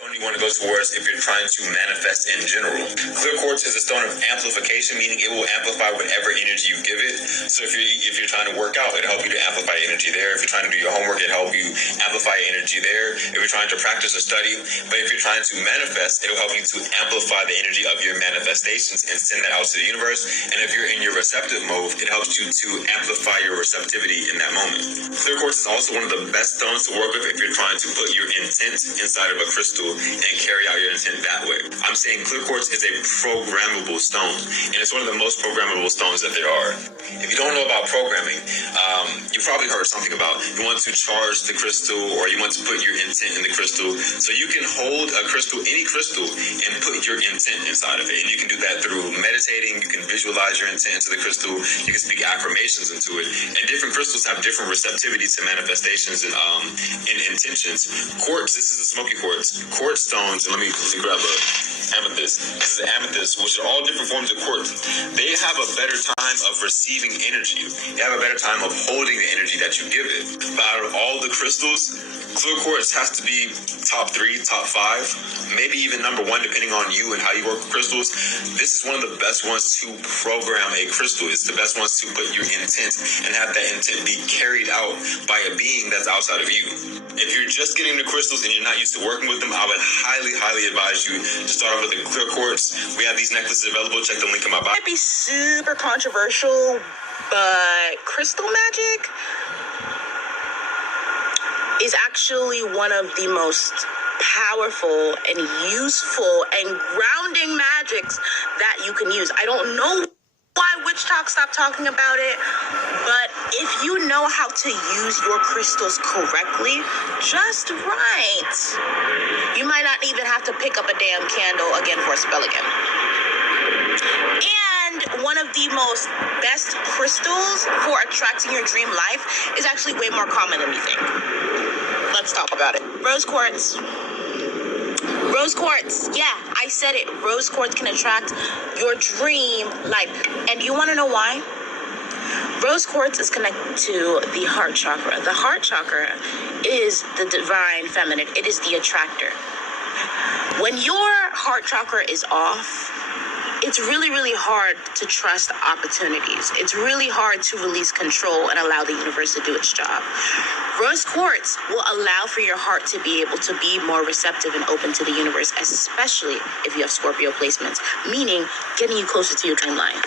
stone you want to go towards if you're trying to manifest in general. Clear quartz is a stone of amplification, meaning it will amplify whatever energy you give it. So if you're trying to work out, it'll help you to amplify energy there. If you're trying to do your homework, it'll help you amplify energy there. If you're trying to practice or study, but if you're trying to manifest, it'll help you to amplify the energy of your manifestations and send that out to the universe. And if you're in your receptive mode, it helps you to amplify your receptivity in that moment. Clear quartz is also one of the best stones to work with if you're trying to put your intent inside of a crystal and carry out your intent that way. I'm saying clear quartz is a programmable stone, and it's one of the most programmable stones that there are. If you don't know about programming, you probably heard something about you want to charge the crystal or you want to put your intent in the crystal. So you can hold a crystal, any crystal, and put your intent inside of it. And you can do that through meditating. You can visualize your intent into the crystal. You can speak affirmations into it. And different crystals have different receptivity to manifestations and intentions. Quartz, this is a smoky quartz. Quartz stones, and let me grab a amethyst. This is amethyst, which are all different forms of quartz. They have a better time of receiving energy. They have a better time of holding the energy that you give it. But out of all the crystals, clear quartz has to be top 3, top 5, maybe even number 1, depending on you and how you work with crystals. This is one of the best ones to program a crystal. It's the best ones to put your intent and have that intent be carried out by a being that's outside of you. If you're just getting the crystals and you're not used to working with them, I would highly, highly advise you to start off with the clear quartz. We have these necklaces available. Check the link in my bio. It might be super controversial, but crystal magic is actually one of the most powerful and useful and grounding magics that you can use. I don't know why Witch Talk stopped talking about it, but if you know how to use your crystals correctly, just right, you might not even have to pick up a damn candle again for a spell again. And one of the most best crystals for attracting your dream life is actually way more common than you think. Let's talk about it. Rose quartz. Rose quartz. Yeah, I said it. Rose quartz can attract your dream life. And you want to know why? Rose quartz is connected to the heart chakra. The heart chakra is the divine feminine. It is the attractor. When your heart chakra is off, it's really, really hard to trust opportunities. It's really hard to release control and allow the universe to do its job. Rose quartz will allow for your heart to be able to be more receptive and open to the universe, especially if you have Scorpio placements, meaning getting you closer to your dream life.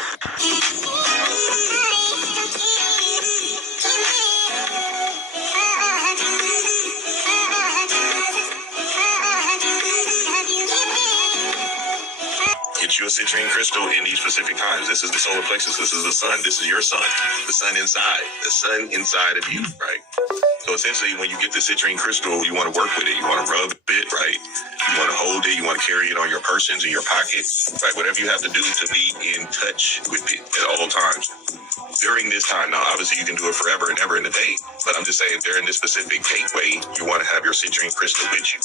Get you a citrine crystal in these specific times. This is the solar plexus. This is the sun. This is your sun. The sun inside. The sun inside of you, right? So essentially, when you get the citrine crystal, you want to work with it. You want to rub it, right? You want to hold it. You want to carry it on your persons, in your pocket, right? Whatever you have to do to be in touch with it at all times. During this time, now, obviously, you can do it forever and ever in the day, but I'm just saying, during this specific gateway, you want to have your citrine crystal with you.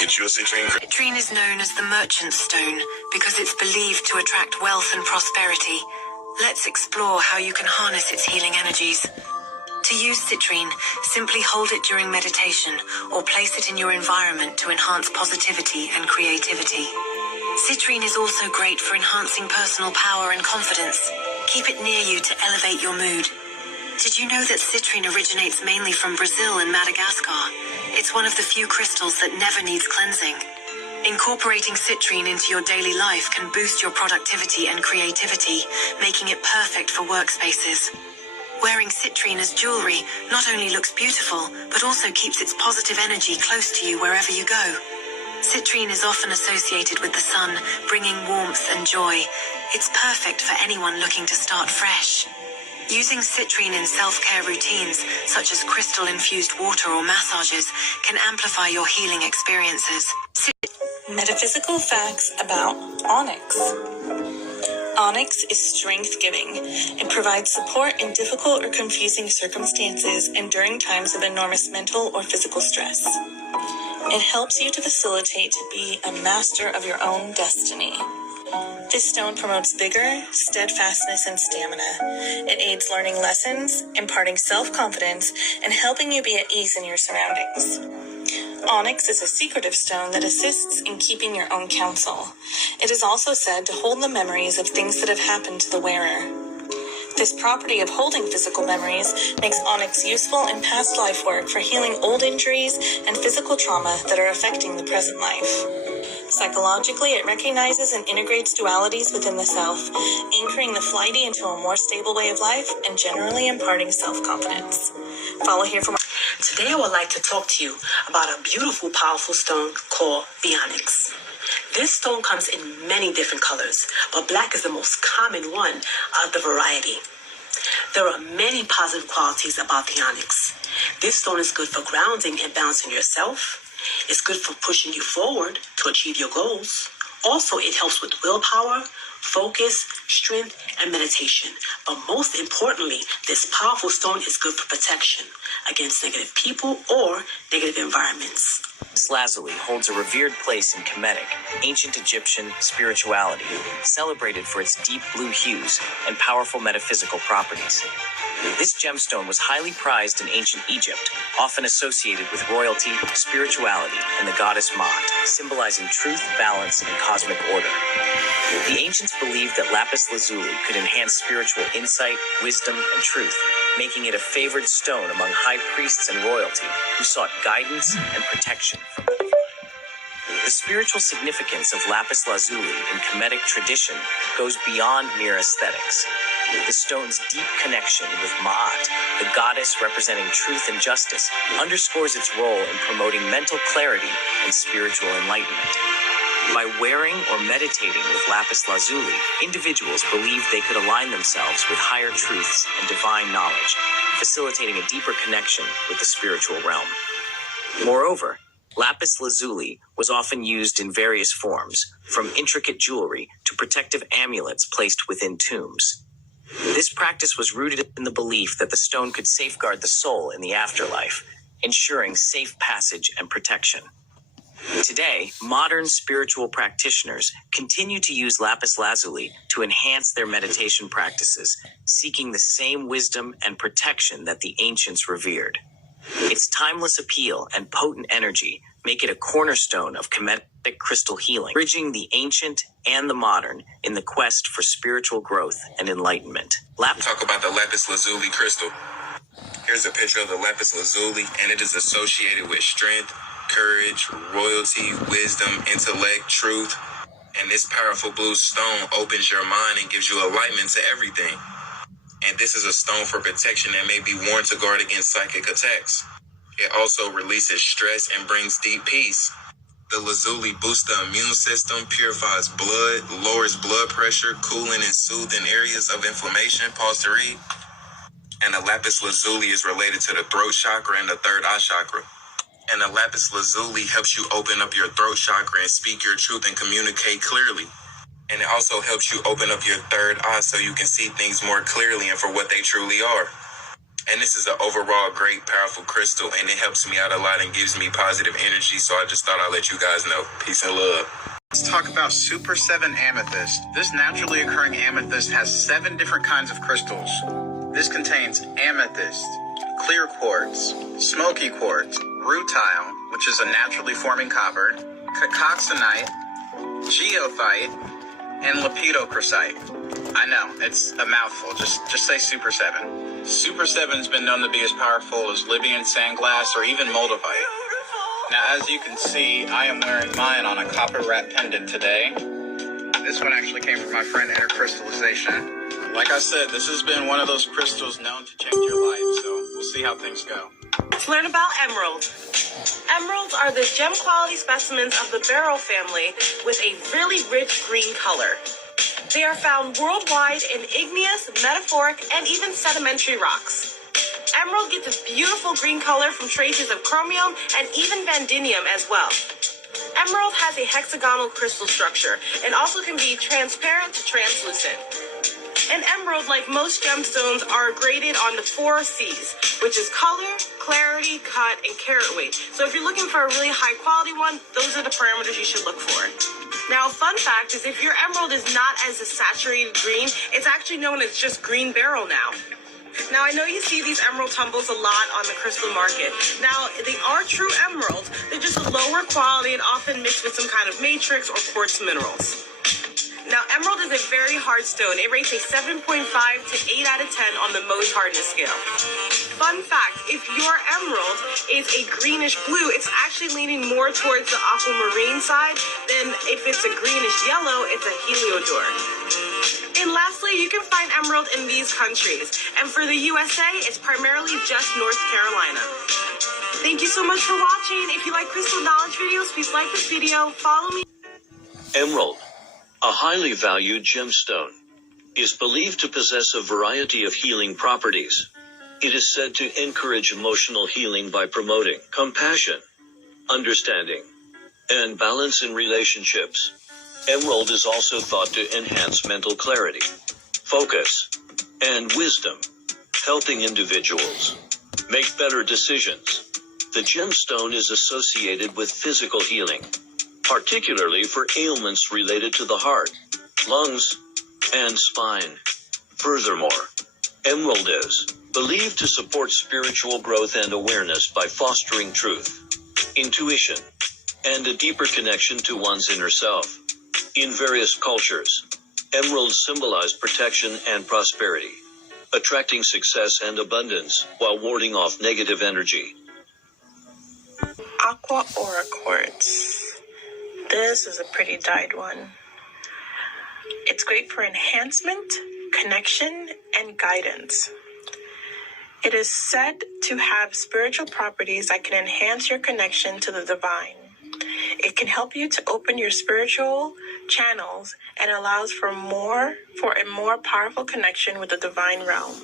Get you a citrine crystal. Citrine is known as the merchant stone because it's believed to attract wealth and prosperity. Let's explore how you can harness its healing energies. To use citrine, simply hold it during meditation or place it in your environment to enhance positivity and creativity. Citrine is also great for enhancing personal power and confidence. Keep it near you to elevate your mood. Did you know that citrine originates mainly from Brazil and Madagascar? It's one of the few crystals that never needs cleansing. Incorporating citrine into your daily life can boost your productivity and creativity, making it perfect for workspaces. Wearing citrine as jewelry not only looks beautiful, but also keeps its positive energy close to you wherever you go. Citrine is often associated with the sun, bringing warmth and joy. It's perfect for anyone looking to start fresh. Using citrine in self-care routines, such as crystal-infused water or massages, can amplify your healing experiences. Metaphysical facts about onyx. Onyx is strength-giving. It provides support in difficult or confusing circumstances and during times of enormous mental or physical stress. It helps you to facilitate to be a master of your own destiny. This stone promotes vigor, steadfastness, and stamina. It aids learning lessons, imparting self-confidence, and helping you be at ease in your surroundings. Onyx is a secretive stone that assists in keeping your own counsel. It is also said to hold the memories of things that have happened to the wearer. This property of holding physical memories makes onyx useful in past life work for healing old injuries and physical trauma that are affecting the present life. Psychologically, it recognizes and integrates dualities within the self, anchoring the flighty into a more stable way of life and generally imparting self-confidence. Follow here for more. Today I would like to talk to you about a beautiful, powerful stone called the onyx. This stone comes in many different colors, but black is the most common one of the variety. There are many positive qualities about the onyx. This stone is good for grounding and balancing yourself. It's good for pushing you forward to achieve your goals. Also, it helps with willpower, focus, strength, and meditation. But most importantly, this powerful stone is good for protection against negative people or negative environments. Lazuli holds a revered place in Kemetic, ancient Egyptian spirituality, celebrated for its deep blue hues and powerful metaphysical properties. This gemstone was highly prized in ancient Egypt, often associated with royalty, spirituality, and the goddess Maat, symbolizing truth, balance, and cosmic order. The ancients believed that lapis lazuli could enhance spiritual insight, wisdom, and truth, making it a favored stone among high priests and royalty who sought guidance and protection from the divine. The spiritual significance of lapis lazuli in Kemetic tradition goes beyond mere aesthetics. The stone's deep connection with Maat, the goddess representing truth and justice, underscores its role in promoting mental clarity and spiritual enlightenment. By wearing or meditating with lapis lazuli, individuals believed they could align themselves with higher truths and divine knowledge, facilitating a deeper connection with the spiritual realm. Moreover, lapis lazuli was often used in various forms, from intricate jewelry to protective amulets placed within tombs. This practice was rooted in the belief that the stone could safeguard the soul in the afterlife, ensuring safe passage and protection. Today, modern spiritual practitioners continue to use lapis lazuli to enhance their meditation practices, seeking the same wisdom and protection that the ancients revered. Its timeless appeal and potent energy make it a cornerstone of Kemetic crystal healing, bridging the ancient and the modern in the quest for spiritual growth and enlightenment. Talk about the lapis lazuli crystal. Here's a picture of the lapis lazuli, and it is associated with strength, courage, royalty, wisdom, intellect, truth. And this powerful blue stone opens your mind and gives you alignment to everything. And this is a stone for protection that may be worn to guard against psychic attacks. It also releases stress and brings deep peace. The lazuli boosts the immune system, purifies blood, lowers blood pressure, cooling and soothing areas of inflammation. Pause to read. And the lapis lazuli is related to the throat chakra and the third eye chakra. And the lapis lazuli helps you open up your throat chakra and speak your truth and communicate clearly. And it also helps you open up your third eye so you can see things more clearly and for what they truly are. And this is an overall great, powerful crystal, and it helps me out a lot and gives me positive energy, so I just thought I'd let you guys know. Peace and love. Let's talk about Super 7 Amethyst. This naturally occurring amethyst has 7 different kinds of crystals. This contains amethyst, clear quartz, smoky quartz, rutile, which is a naturally forming copper, cacoxenite, geophyte, and lepidocrocite. I know, it's a mouthful. Just say Super 7. Super 7 has been known to be as powerful as Libyan sandglass or even moldavite. Now, as you can see, I am wearing mine on a copper wrap pendant today. This one actually came from my friend Intercrystallization. Like I said, this has been one of those crystals known to change your life, so we'll see how things go. Let's learn about emeralds. Emeralds are the gem quality specimens of the beryl family with a really rich green color. They are found worldwide in igneous, metamorphic, and even sedimentary rocks. Emerald gets its beautiful green color from traces of chromium and even vanadium as well. Emerald has a hexagonal crystal structure and also can be transparent to translucent. An emerald, like most gemstones, are graded on the 4 C's, which is color, clarity, cut, and carat weight. So if you're looking for a really high quality one, those are the parameters you should look for. Now, a fun fact is if your emerald is not as a saturated green, it's actually known as just green beryl now. Now, I know you see these emerald tumbles a lot on the crystal market. Now, they are true emeralds. They're just a lower quality and often mixed with some kind of matrix or quartz minerals. Now, emerald is a very hard stone. It rates a 7.5 to 8 out of 10 on the Mohs hardness scale. Fun fact, if your emerald is a greenish blue, it's actually leaning more towards the aquamarine side than if it's a greenish yellow, it's a heliodor. And lastly, you can find emerald in these countries. And for the USA, it's primarily just North Carolina. Thank you so much for watching. If you like crystal knowledge videos, please like this video, follow me. Emerald, a highly valued gemstone, is believed to possess a variety of healing properties. It is said to encourage emotional healing by promoting compassion, understanding, and balance in relationships. Emerald is also thought to enhance mental clarity, focus, and wisdom, helping individuals make better decisions. The gemstone is associated with physical healing, particularly for ailments related to the heart, lungs, and spine. Furthermore, emerald is believed to support spiritual growth and awareness by fostering truth, intuition, and a deeper connection to one's inner self. In various cultures, emeralds symbolize protection and prosperity, attracting success and abundance while warding off negative energy. Aqua Aura Quartz. This is a pretty dyed one. It's great for enhancement, connection, and guidance. It is said to have spiritual properties that can enhance your connection to the divine. It can help you to open your spiritual channels and allows for a more powerful connection with the divine realm.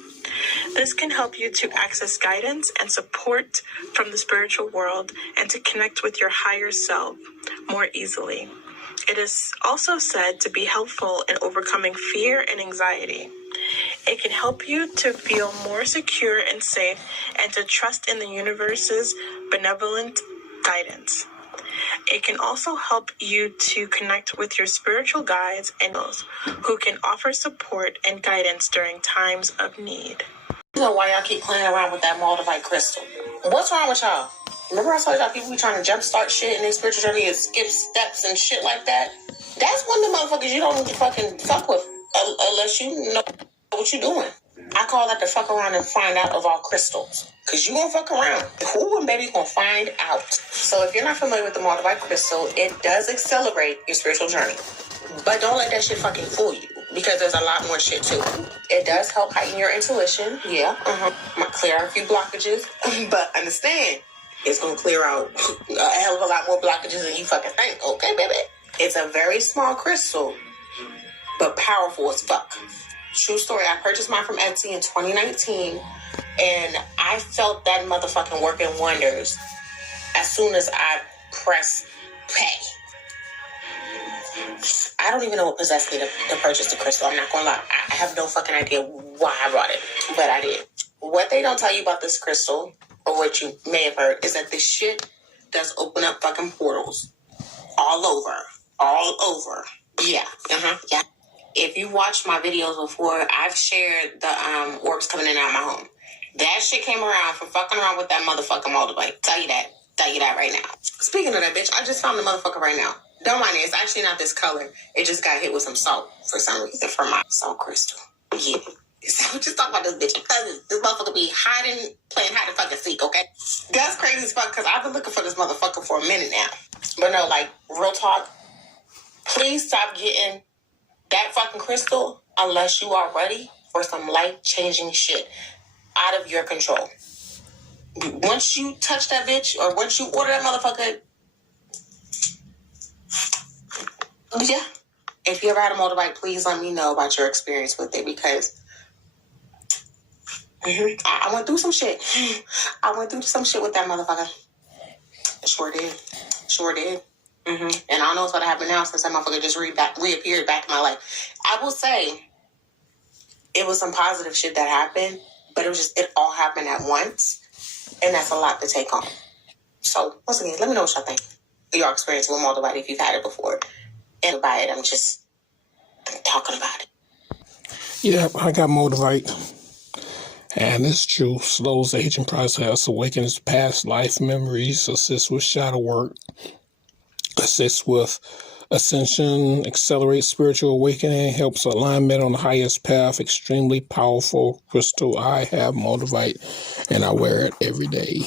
This can help you to access guidance and support from the spiritual world and to connect with your higher self more easily. It is also said to be helpful in overcoming fear and anxiety. It can help you to feel more secure and safe and to trust in the universe's benevolent guidance. It can also help you to connect with your spiritual guides and those who can offer support and guidance during times of need. I don't know why y'all keep playing around with that Moldavite crystal. What's wrong with y'all? Remember I told y'all people be trying to jumpstart shit in their spiritual journey and skip steps and shit like that? That's one of the motherfuckers you don't need to fucking fuck with unless you know what you're doing. I call that the fuck around and find out of all crystals. Because you gonna fuck around. Who and baby's gonna find out. So if you're not familiar with the Moldavite crystal, it does accelerate your spiritual journey. But don't let that shit fucking fool you. Because there's a lot more shit too. It does help heighten your intuition. Yeah. Might clear out a few blockages. But understand, it's gonna clear out a hell of a lot more blockages than you fucking think. Okay, baby? It's a very small crystal, but powerful as fuck. True story, I purchased mine from Etsy in 2019, and I felt that motherfucking working wonders as soon as I pressed pay. I don't even know what possessed me to purchase the crystal. I'm not gonna lie. I have no fucking idea why I bought it, but I did. What they don't tell you about this crystal, or what you may have heard, is that this shit does open up fucking portals all over. Yeah. Yeah. If you watched my videos before, I've shared the orbs coming in and out of my home. That shit came around from fucking around with that motherfucking Moldavite. Tell you that right now. Speaking of that bitch, I just found the motherfucker right now. Don't mind it. It's actually not this color. It just got hit with some salt for some reason from my salt crystal. Yeah. So just talk about this bitch because this motherfucker be hiding, playing hide and fucking seek, okay? That's crazy as fuck because I've been looking for this motherfucker for a minute now. But no, like, real talk, please stop getting that fucking crystal unless you are ready for some life-changing shit out of your control. Once you touch that bitch or once you order that motherfucker, yeah. If you ever had a Moldavite, please let me know about your experience with it because I went through some shit. I went through some shit with that motherfucker. Sure did. And I don't know what's going to happen now since that motherfucker just reappeared back in my life. I will say it was some positive shit that happened, but it all happened at once, and that's a lot to take on. So, once again, let me know what y'all think. Your experience with Moldavite if you've had it before. And by it, I'm talking about it. Yeah, I got Moldavite. And it's true. Slows the aging process, awakens past life memories, assists with shadow work, assists with ascension, accelerates spiritual awakening, helps alignment on the highest path. Extremely powerful crystal. I have Moldavite, and I wear it every day.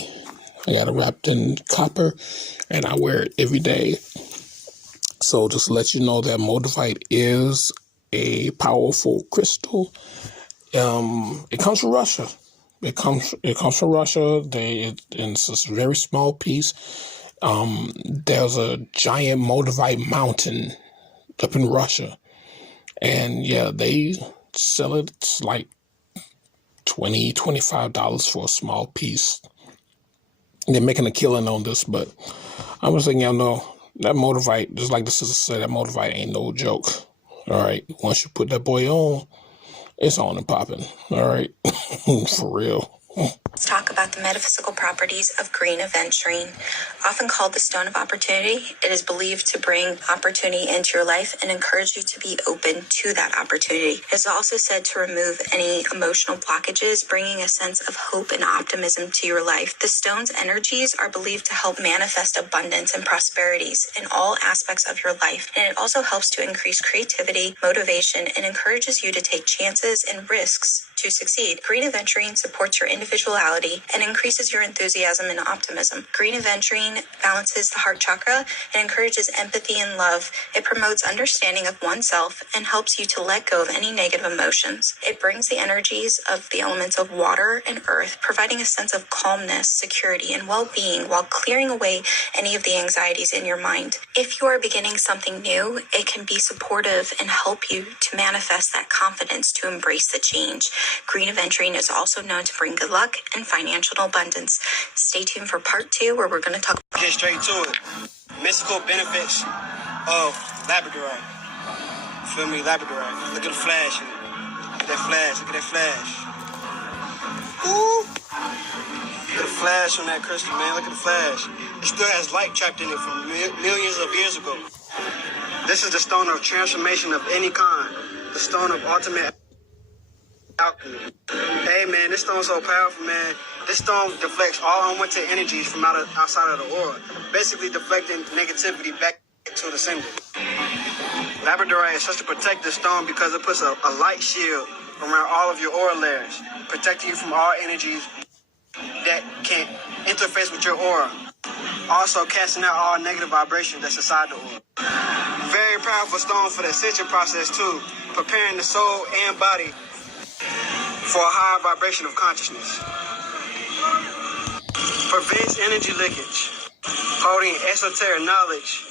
I got it wrapped in copper, and I wear it every day. So just to let you know that Moldavite is a powerful crystal. It comes from Russia. It comes from Russia. And it's a very small piece. There's a giant Moldavite mountain up in Russia, and yeah, they sell it. It's like $25 for a small piece. They're making a killing on this, but I was thinking, that Moldavite, just like the sister said, that Moldavite ain't no joke. All right, once you put that boy on, it's on and popping. All right, for real. Let's talk about the metaphysical properties of green aventurine. Often called the stone of opportunity, it is believed to bring opportunity into your life and encourage you to be open to that opportunity. It is also said to remove any emotional blockages, bringing a sense of hope and optimism to your life. The stone's energies are believed to help manifest abundance and prosperities in all aspects of your life, and it also helps to increase creativity, motivation, and encourages you to take chances and risks to succeed. Green aventurine supports your individuality and increases your enthusiasm and optimism. Green aventurine balances the heart chakra and encourages empathy and love. It promotes understanding of oneself and helps you to let go of any negative emotions. It brings the energies of the elements of water and earth, providing a sense of calmness, security, and well-being while clearing away any of the anxieties in your mind. If you are beginning something new, it can be supportive and help you to manifest that confidence to embrace the change. Green aventurine is also known to bring good luck and financial abundance. Stay tuned for part 2, where we're going to talk about... Get straight to it. Mystical benefits of labradorite. Feel me? Labradorite. Look at the flash. Look at that flash. Look at that flash. Ooh. Look at the flash on that crystal, man. Look at the flash. It still has light trapped in it from millions of years ago. This is the stone of transformation of any kind. The stone of ultimate alchemy. Hey man, this stone's so powerful, man. This stone deflects all unwanted energies from outside of the aura, basically deflecting negativity back to the sender. Labradorite is such a protective stone because it puts a light shield around all of your aura layers, protecting you from all energies that can interface with your aura. Also casting out all negative vibrations that's inside the aura. Very powerful stone for the ascension process too, preparing the soul and body for a higher vibration of consciousness. Prevents energy leakage. Holding esoteric knowledge.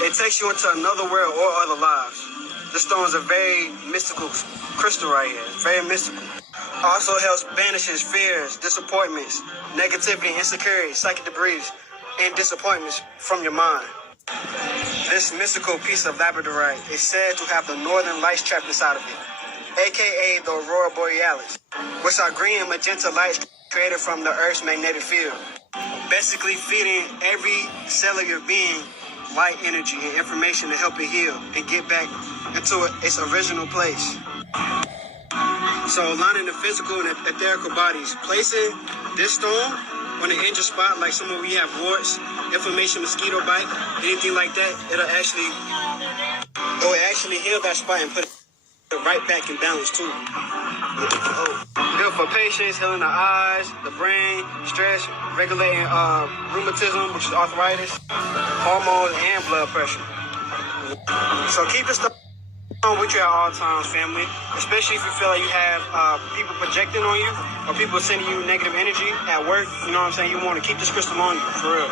It takes you into another world or other lives. This stone is a very mystical crystal right here. It's very mystical. Also helps banishes fears, disappointments, negativity, insecurity, psychic debris, and disappointments from your mind. This mystical piece of labradorite is said to have the northern lights trapped inside of it, aka the Aurora Borealis, which are green and magenta lights created from the Earth's magnetic field, basically feeding every cell of your being light energy and information to help it heal and get back into its original place. So aligning the physical and etherical bodies, placing this stone on the injured spot, like someone we have warts, inflammation, mosquito bite, anything like that, it will actually heal that spot and put it right back in balance too. Good for patients, healing the eyes, the brain, stress, regulating rheumatism, which is arthritis, hormones, and blood pressure. So keep this stuff with you at all times, family. Especially if you feel like you have people projecting on you or people sending you negative energy at work. You know what I'm saying? You want to keep this crystal on you, for real.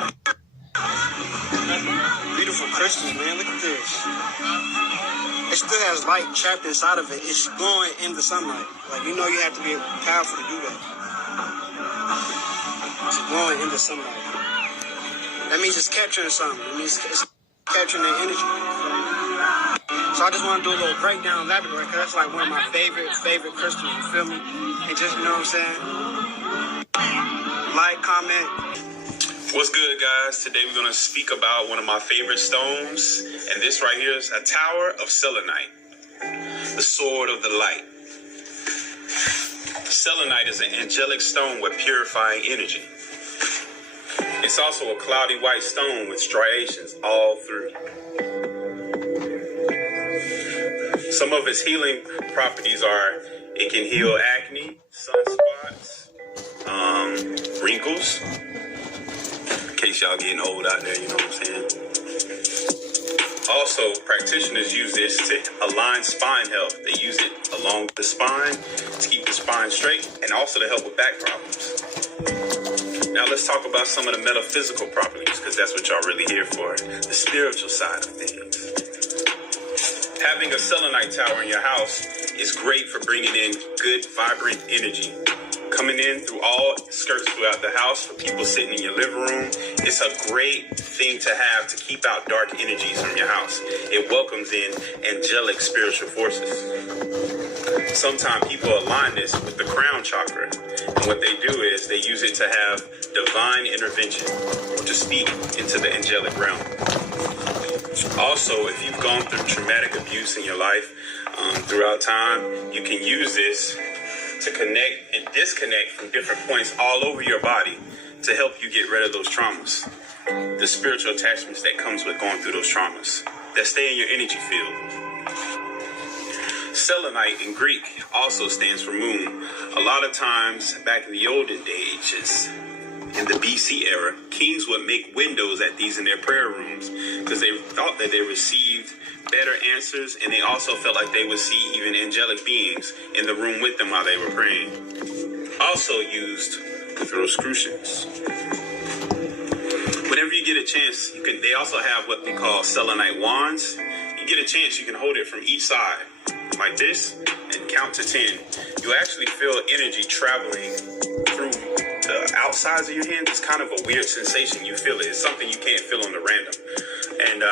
Beautiful crystals, man. Look at this. It still has light trapped inside of it. It's glowing in the sunlight. Like, you know you have to be powerful to do that. It's glowing in the sunlight. That means it's capturing something. It means it's capturing their energy. So I just want to do a little breakdown of labradorite because that's like one of my favorite crystals, you feel me? And just, you know what I'm saying? Like, comment. What's good, guys? Today we're going to speak about one of my favorite stones, and this right here is a tower of selenite, the sword of the light. Selenite is an angelic stone with purifying energy. It's also a cloudy white stone with striations all through. Some of its healing properties are it can heal acne, sunspots, wrinkles. In case y'all getting old out there, you know what I'm saying? Also, practitioners use this to align spine health. They use it along the spine to keep the spine straight and also to help with back problems. Now let's talk about some of the metaphysical properties, because that's what y'all really here for, the spiritual side of things. Having a selenite tower in your house is great for bringing in good, vibrant energy. Coming in through all skirts throughout the house for people sitting in your living room. It's a great thing to have to keep out dark energies from your house. It welcomes in angelic spiritual forces. Sometimes people align this with the crown chakra. And what they do is they use it to have divine intervention or to speak into the angelic realm. Also, if you've gone through traumatic abuse in your life throughout time, you can use this to connect and disconnect from different points all over your body to help you get rid of those traumas. The spiritual attachments that comes with going through those traumas that stay in your energy field. Selenite in Greek also stands for moon. A lot of times back in the olden days, in the BC era, kings would make windows at these in their prayer rooms because they thought that they received better answers, and they also felt like they would see even angelic beings in the room with them while they were praying. Also used with Rosicrucians. Whenever you get a chance, they also have what we call selenite wands. You get a chance, you can hold it from each side like this and count to 10. You actually feel energy traveling through the outsides of your hand. It's kind of a weird sensation. You feel it. It's something you can't feel on the random. And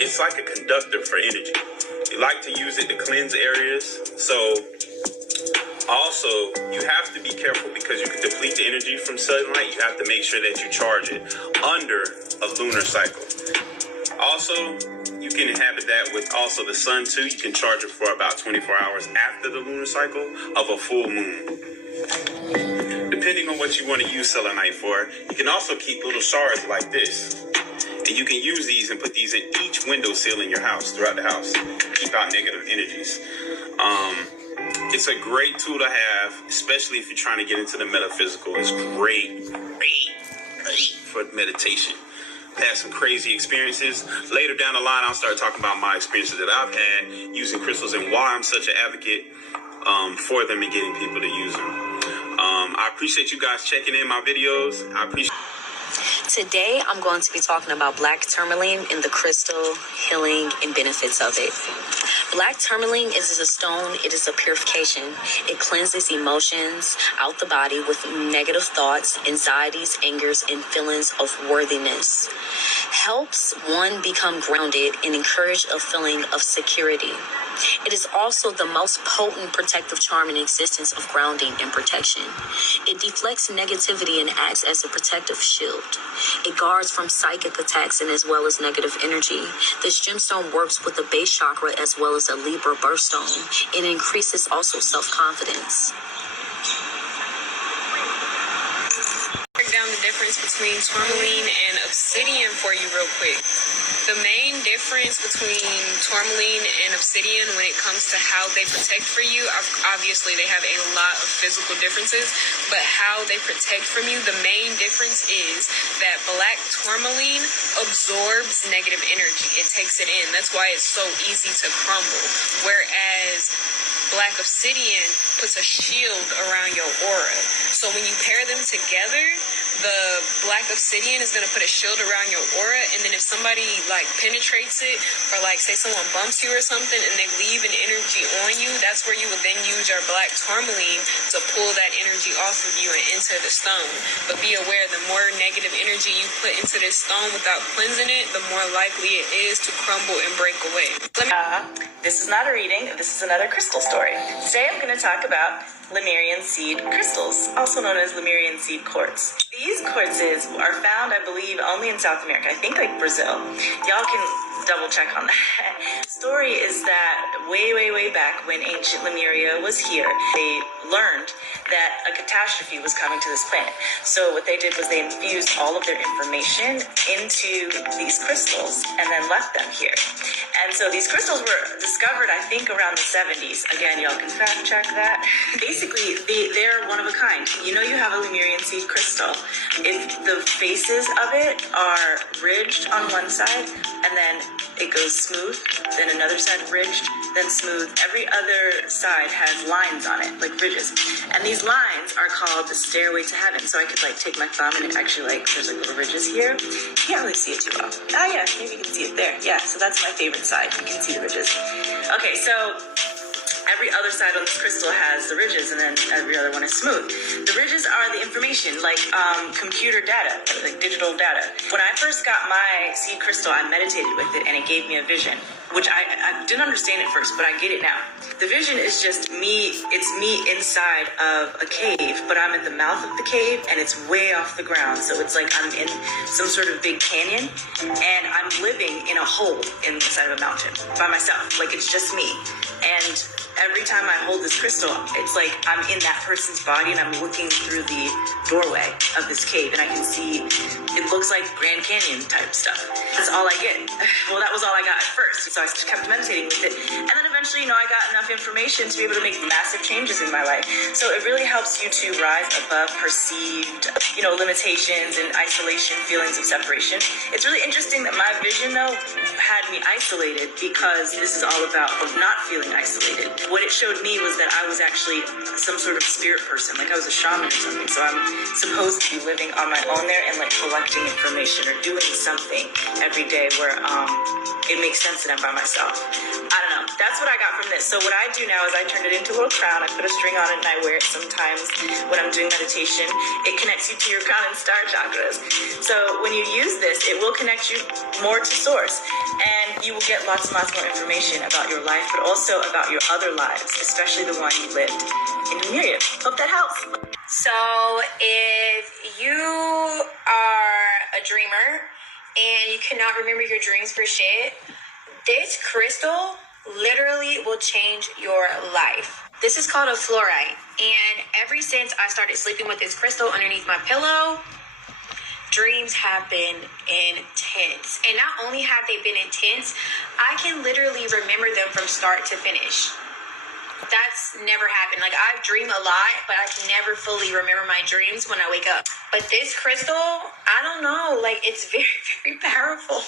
it's like a conductor for energy. You like to use it to cleanse areas. So also, you have to be careful because you can deplete the energy from sunlight. You have to make sure that you charge it under a lunar cycle. Also, you can inhabit that with also the sun too. You can charge it for about 24 hours after the lunar cycle of a full moon. Depending on what you want to use selenite for, you can also keep little shards like this. And you can use these and put these in each windowsill in your house, throughout the house. Keep out negative energies. It's a great tool to have, especially if you're trying to get into the metaphysical. It's great for meditation. I've had some crazy experiences. Later down the line, I'll start talking about my experiences that I've had using crystals and why I'm such an advocate for them and getting people to use them. I appreciate you guys checking in my videos. I appreciate. Today, I'm going to be talking about black tourmaline and the crystal healing and benefits of it. Black tourmaline is a stone. It is a purification. It cleanses emotions out the body with negative thoughts, anxieties, angers, and feelings of worthiness. Helps one become grounded and encourage a feeling of security. It is also the most potent protective charm in existence of grounding and protection. It deflects negativity and acts as a protective shield. It guards from psychic attacks and as well as negative energy. This gemstone works with the base chakra as well as a Libra birthstone. It increases also self-confidence. Break down the difference between tourmaline and obsidian for you real quick. The main difference between tourmaline and obsidian when it comes to how they protect for you, obviously they have a lot of physical differences, but how they protect from you, the main difference is that black tourmaline absorbs negative energy. It takes it in. That's why it's so easy to crumble. Whereas black obsidian puts a shield around your aura. So when you pair them together, the black obsidian is going to put a shield around your aura, and then if somebody like penetrates it, or like say someone bumps you or something and they leave an energy on you, that's where you would then use your black tourmaline to pull that energy off of you and into the stone. But be aware, the more negative energy you put into this stone without cleansing it, the more likely it is to crumble and break away. This is not a reading, this is another crystal story. Today I'm going to talk about Lemurian seed crystals, also known as Lemurian seed quartz. These quartzes are found, I believe, only in South America. I think like Brazil. Y'all can double check on that. Story is that way back when ancient Lemuria was here, they learned that a catastrophe was coming to this planet. So what they did was they infused all of their information into these crystals and then left them here. And so these crystals were discovered, I think, around the 70s. Again, y'all can fact check that. Basically, they're one of a kind. You know you have a Lemurian seed crystal. If the faces of it are ridged on one side and then it goes smooth, then another side ridged, then smooth. Every other side has lines on it, like ridges. And these lines are called the stairway to heaven. So I could like take my thumb and it actually like, there's like little ridges here. You can't really see it too well. Oh yeah, maybe you can see it there. Yeah, so that's my favorite side. You can see the ridges. Okay, so every other side on this crystal has the ridges and then every other one is smooth. The ridges are the information, like computer data, like digital data. When I first got my seed crystal, I meditated with it and it gave me a vision, which I didn't understand at first, but I get it now. The vision is just me, it's me inside of a cave, but I'm at the mouth of the cave and it's way off the ground. So it's like I'm in some sort of big canyon and I'm living in a hole inside of a mountain by myself. Like it's just me. And every time I hold this crystal, it's like I'm in that person's body and I'm looking through the doorway of this cave and I can see, it looks like Grand Canyon type stuff. That's all I get. Well, that was all I got at first. So I kept meditating with it. And then eventually, I got enough information to be able to make massive changes in my life. So it really helps you to rise above perceived, limitations and isolation, feelings of separation. It's really interesting that my vision, though, had me isolated because this is all about not feeling isolated. What it showed me was that I was actually some sort of spirit person, like I was a shaman or something. So I'm supposed to be living on my own there and like collecting information or doing something every day where it makes sense that I'm by myself. I don't know. That's what I got from this. So what I do now is I turn it into a little crown. I put a string on it and I wear it sometimes when I'm doing meditation. It connects you to your crown and star chakras. So when you use this, it will connect you more to source and you will get lots and lots more information about your life, but also about your other lives, especially the one you lived in Lemuria. Hope that helps. So if you are a dreamer and you cannot remember your dreams for shit, this crystal literally will change your life. This is called a fluorite, and ever since I started sleeping with this crystal underneath my pillow, dreams have been intense. And not only have they been intense, I can literally remember them from start to finish. That's never happened. Like, I dream a lot, but I can never fully remember my dreams when I wake up. But this crystal, I don't know, like, it's very, very powerful.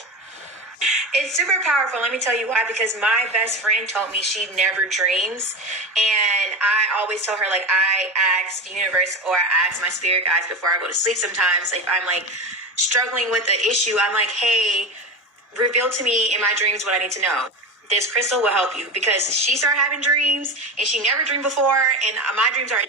It's super powerful. Let me tell you why. Because my best friend told me she never dreams. And I always tell her, like, I ask the universe or I ask my spirit guides before I go to sleep sometimes. If I'm, like, struggling with an issue, I'm like, hey, reveal to me in my dreams what I need to know. This crystal will help you because she started having dreams and she never dreamed before. And my dreams are...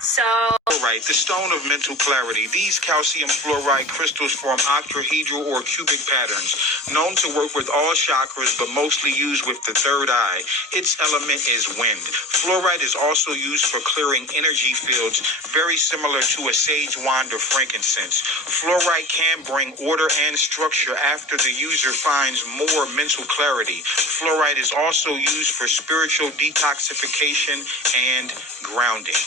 So... Fluorite, the stone of mental clarity. These calcium fluoride crystals form octahedral or cubic patterns, known to work with all chakras, but mostly used with the third eye. Its element is wind. Fluorite is also used for clearing energy fields, very similar to a sage wand or frankincense. Fluorite can bring order and structure after the user finds more mental clarity. Fluorite is also used for spiritual detoxification and grounding.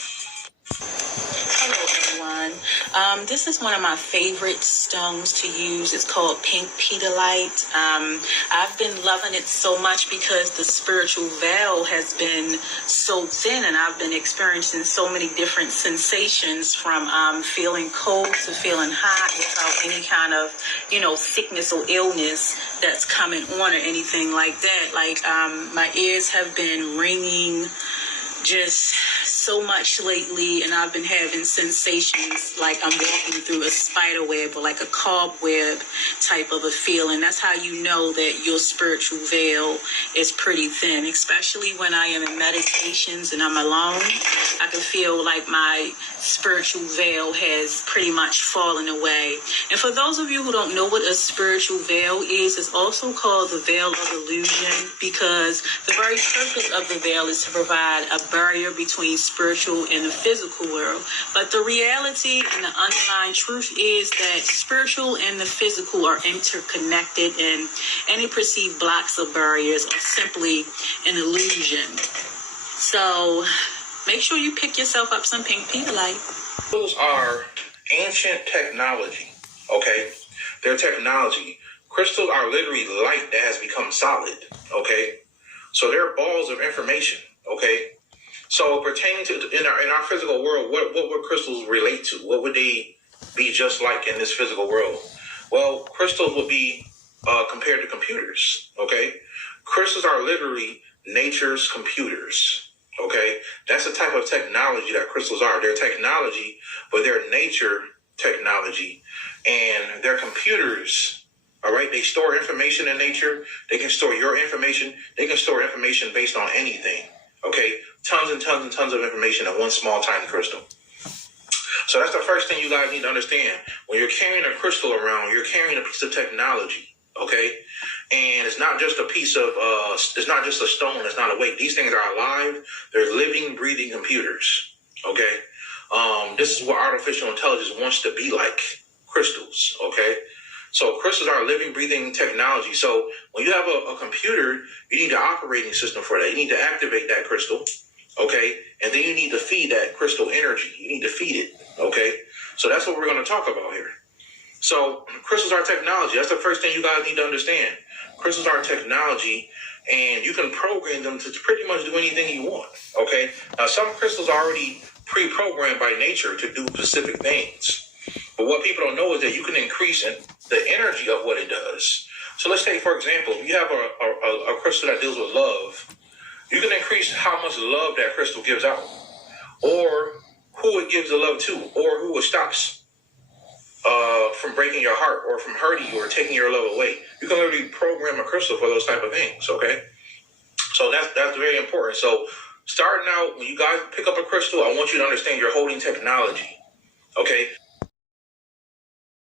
Hello everyone. This is one of my favorite stones to use. It's called pink pedalite. I've been loving it so much because the spiritual veil has been so thin and I've been experiencing so many different sensations from feeling cold to feeling hot without any kind of, sickness or illness that's coming on or anything like that. Like my ears have been ringing just so much lately, and I've been having sensations like I'm walking through a spider web or like a cobweb type of a feeling. That's how you know that your spiritual veil is pretty thin, especially when I am in meditations and I'm alone. I can feel like my spiritual veil has pretty much fallen away. And for those of you who don't know what a spiritual veil is, it's also called the veil of illusion because the very purpose of the veil is to provide a barrier between spiritual and the physical world. But the reality and the underlying truth is that spiritual and the physical are interconnected, and any perceived blocks or barriers are simply an illusion. So make sure you pick yourself up some pink Pedialyte. Crystals are ancient technology, okay? They're technology. Crystals are literally light that has become solid, okay? So they're balls of information, okay? So pertaining to in our physical world, what would crystals relate to? What would they be just like in this physical world? Well, crystals would be compared to computers, okay? Crystals are literally nature's computers, okay? That's the type of technology that crystals are. They're technology, but they're nature technology, and they're computers. All right, they store information in nature. They can store your information. They can store information based on anything. Okay, tons and tons and tons of information in one small tiny crystal. So that's the first thing you guys need to understand. When you're carrying a crystal around, you're carrying a piece of technology. Okay, and it's not just a piece of it's not just a stone. It's not a weight. These things are alive. They're living, breathing computers. Okay, this is what artificial intelligence wants to be like. Crystals. Okay. So crystals are living, breathing technology. So when you have a computer, you need an operating system for that. You need to activate that crystal, okay? And then you need to feed that crystal energy. You need to feed it, okay? So that's what we're going to talk about here. So crystals are technology. That's the first thing you guys need to understand. Crystals are technology, and you can program them to pretty much do anything you want, okay? Now, some crystals are already pre-programmed by nature to do specific things. But what people don't know is that you can increase the energy of what it does. So let's take, for example, if you have a crystal that deals with love, you can increase how much love that crystal gives out, or who it gives the love to, or who it stops from breaking your heart, or from hurting you, or taking your love away. You can literally program a crystal for those type of things, okay? So that's very important. So starting out, when you guys pick up a crystal, I want you to understand you're holding technology. Okay,